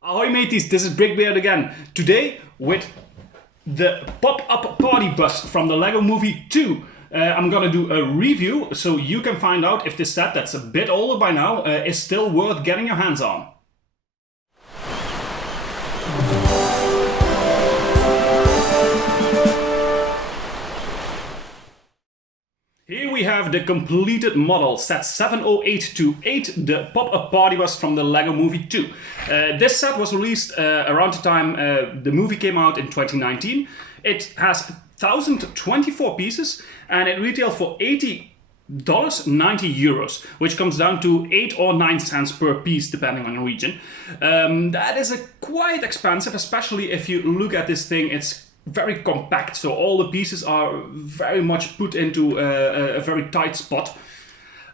Ahoy mateys, this is BrickBeard again. Today with the pop-up party bus from the Lego Movie 2. I'm gonna do a review so you can find out if this set that's a bit older by now is still worth getting your hands on. Here we have the completed model, set 70828, the pop-up party bus from the Lego Movie 2. This set was released around the time the movie came out in 2019. It has 1,024 pieces and it retailed for $80, 90 euros, which comes down to 8 or 9 cents per piece depending on the region. That is quite expensive, especially if you look at this thing. It's very compact, so all the pieces are very much put into a very tight spot.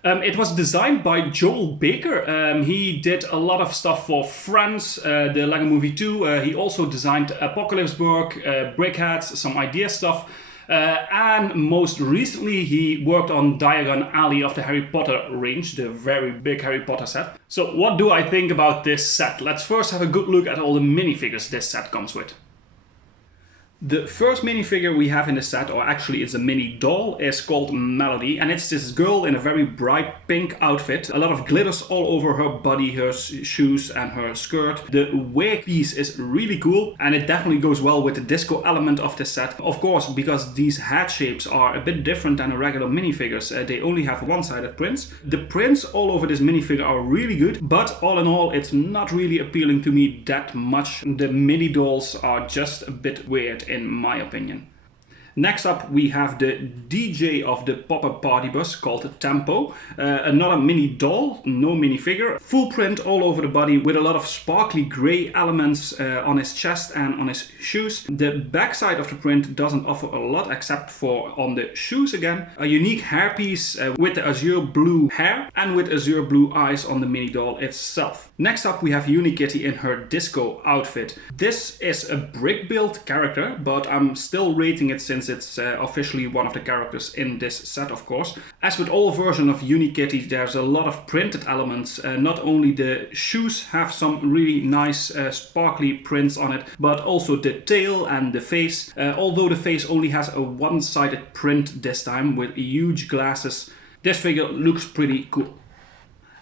It was designed by Joel Baker. He did a lot of stuff for Friends, the Lego Movie 2. He also designed Apocalypseburg, BrickBeard's, some idea stuff. And most recently he worked on Diagon Alley of the Harry Potter range, the very big Harry Potter set. So what do I think about this set? Let's first have a good look at all the minifigures this set comes with. The first minifigure we have in the set, or actually it's a mini doll, is called Melody, and it's this girl in a very bright pink outfit. A lot of glitters all over her body, her shoes and her skirt. The wig piece is really cool and it definitely goes well with the disco element of the set. Of course, because these head shapes are a bit different than the regular minifigures, they only have one-sided prints. The prints all over this minifigure are really good, but all in all it's not really appealing to me that much. The mini dolls are just a bit weird in my opinion. Next up we have the DJ of the pop-up party bus called Tempo. Another mini doll, no minifigure. Full print all over the body with a lot of sparkly grey elements on his chest and on his shoes. The backside of the print doesn't offer a lot except for on the shoes again. A unique hairpiece with the azure blue hair and with azure blue eyes on the mini doll itself. Next up we have Unikitty in her disco outfit. This is a BrickBeard character, but I'm still rating it since it's officially one of the characters in this set, of course. As with all versions of Unikitty, there's a lot of printed elements. Not only the shoes have some really nice sparkly prints on it, but also the tail and the face. Although the face only has a one-sided print this time with huge glasses, this figure looks pretty cool.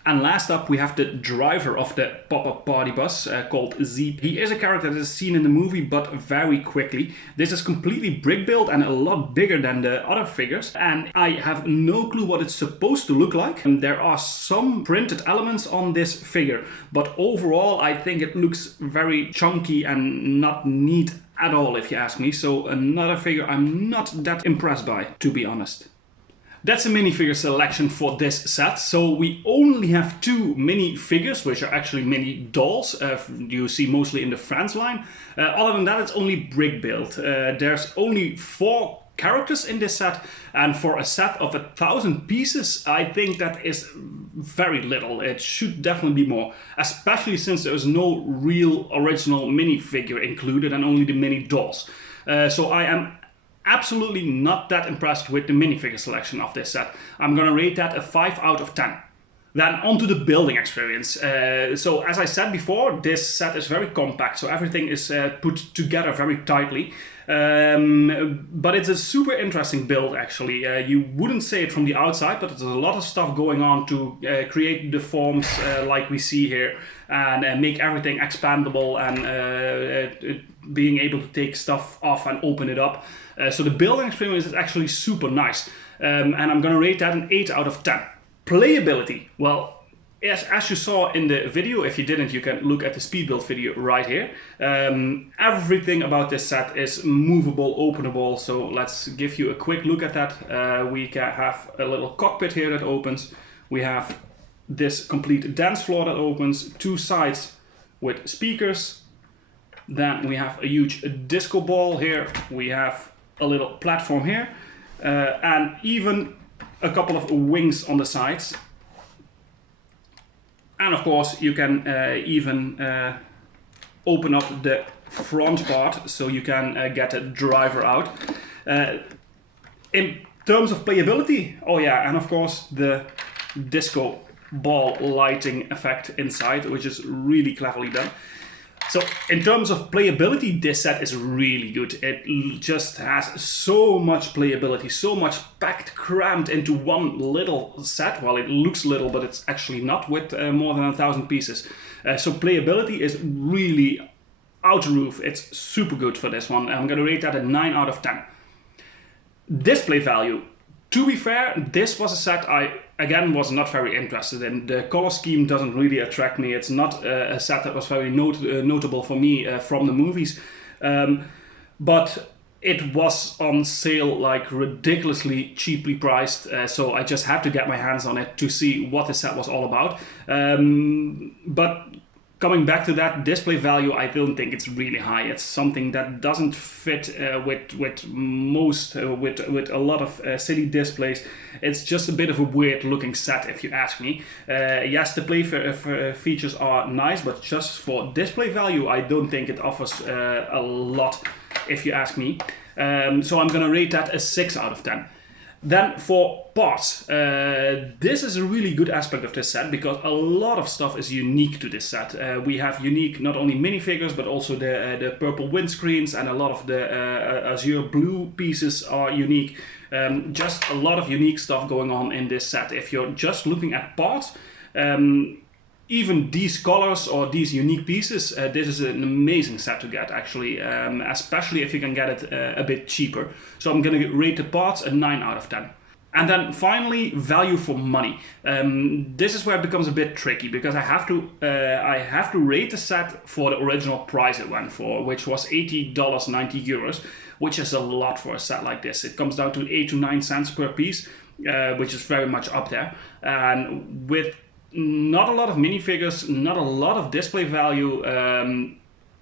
And last up we have the driver of the pop-up party bus called Zeep. He is a character that is seen in the movie but very quickly. This is completely BrickBeard and a lot bigger than the other figures. And I have no clue what it's supposed to look like. And there are some printed elements on this figure, but overall I think it looks very chunky and not neat at all if you ask me. So another figure I'm not that impressed by, to be honest. That's a minifigure selection for this set. So we only have 2 minifigures, which are actually mini dolls. You see mostly in the Friends line. Other than that, it's only BrickBeard. There's only 4 characters in this set, and for a set of 1,000 pieces, I think that is very little. It should definitely be more, especially since there's no real original minifigure included and only the mini dolls. So I am absolutely not that impressed with the minifigure selection of this set. I'm gonna rate that a 5 out of 10. Then onto the building experience. So as I said before, this set is very compact, so everything is put together very tightly. But it's a super interesting build actually. You wouldn't say it from the outside, but there's a lot of stuff going on to create the forms like we see here, and make everything expandable and being able to take stuff off and open it up. So the building experience is actually super nice, and I'm gonna rate that an 8 out of 10. Playability, well, as you saw in the video, if you didn't, you can look at the speed build video right here. Everything about this set is movable, openable, so let's give you a quick look at that. We can have a little cockpit here that opens. We have this complete dance floor that opens, 2 sides with speakers. Then we have a huge disco ball here. We have a little platform here, and even a couple of wings on the sides. And of course you can even open up the front part so you can get a driver out. In terms of playability, oh yeah, and of course the disco ball lighting effect inside, which is really cleverly done. So in terms of playability, this set is really good. It just has so much playability, so much packed, crammed into one little set. Well, it looks little, but it's actually not, with more than 1,000 pieces. So playability is really out the roof. It's super good for this one. I'm gonna rate that a 9 out of 10. Display value. To be fair, this was a set I, again, was not very interested in. The color scheme doesn't really attract me. It's not a set that was very notable for me from the movies. But it was on sale, like ridiculously cheaply priced. So I just had to get my hands on it to see what the set was all about. But coming back to that, display value, I don't think it's really high. It's something that doesn't fit with a lot of city displays. It's just a bit of a weird looking set, if you ask me. Yes, the play features are nice, but just for display value, I don't think it offers a lot, if you ask me. So I'm gonna rate that a 6 out of 10. Then for parts, this is a really good aspect of this set because a lot of stuff is unique to this set. We have unique not only minifigures but also the purple windscreens, and a lot of the azure blue pieces are unique. Just a lot of unique stuff going on in this set. If you're just looking at parts, even these colors or these unique pieces, this is an amazing set to get, actually, especially if you can get it a bit cheaper. So I'm going to rate the parts a 9 out of 10. And then finally, value for money. This is where it becomes a bit tricky because I have to rate the set for the original price it went for, which was $80, 90 euros, which is a lot for a set like this. It comes down to 8 to 9 cents per piece, which is very much up there. And with not a lot of minifigures, not a lot of display value,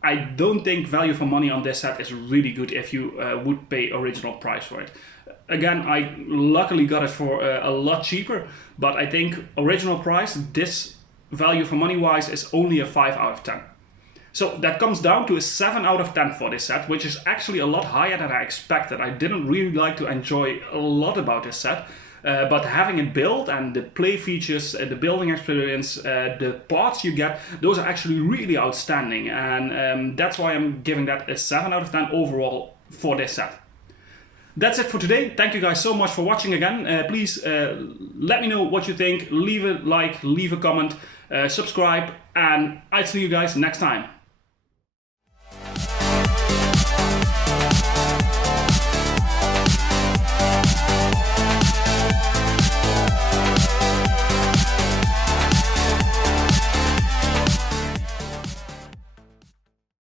I don't think value for money on this set is really good if you would pay original price for it. Again, I luckily got it for a lot cheaper, but I think original price, this value for money wise, is only a 5 out of 10. So that comes down to a 7 out of 10 for this set, which is actually a lot higher than I expected. I didn't really like to enjoy a lot about this set. But having it built and the play features, the building experience, the parts you get, those are actually really outstanding. And that's why I'm giving that a 7 out of 10 overall for this set. That's it for today. Thank you guys so much for watching again. Please let me know what you think. Leave a like, leave a comment, subscribe, and I'll see you guys next time.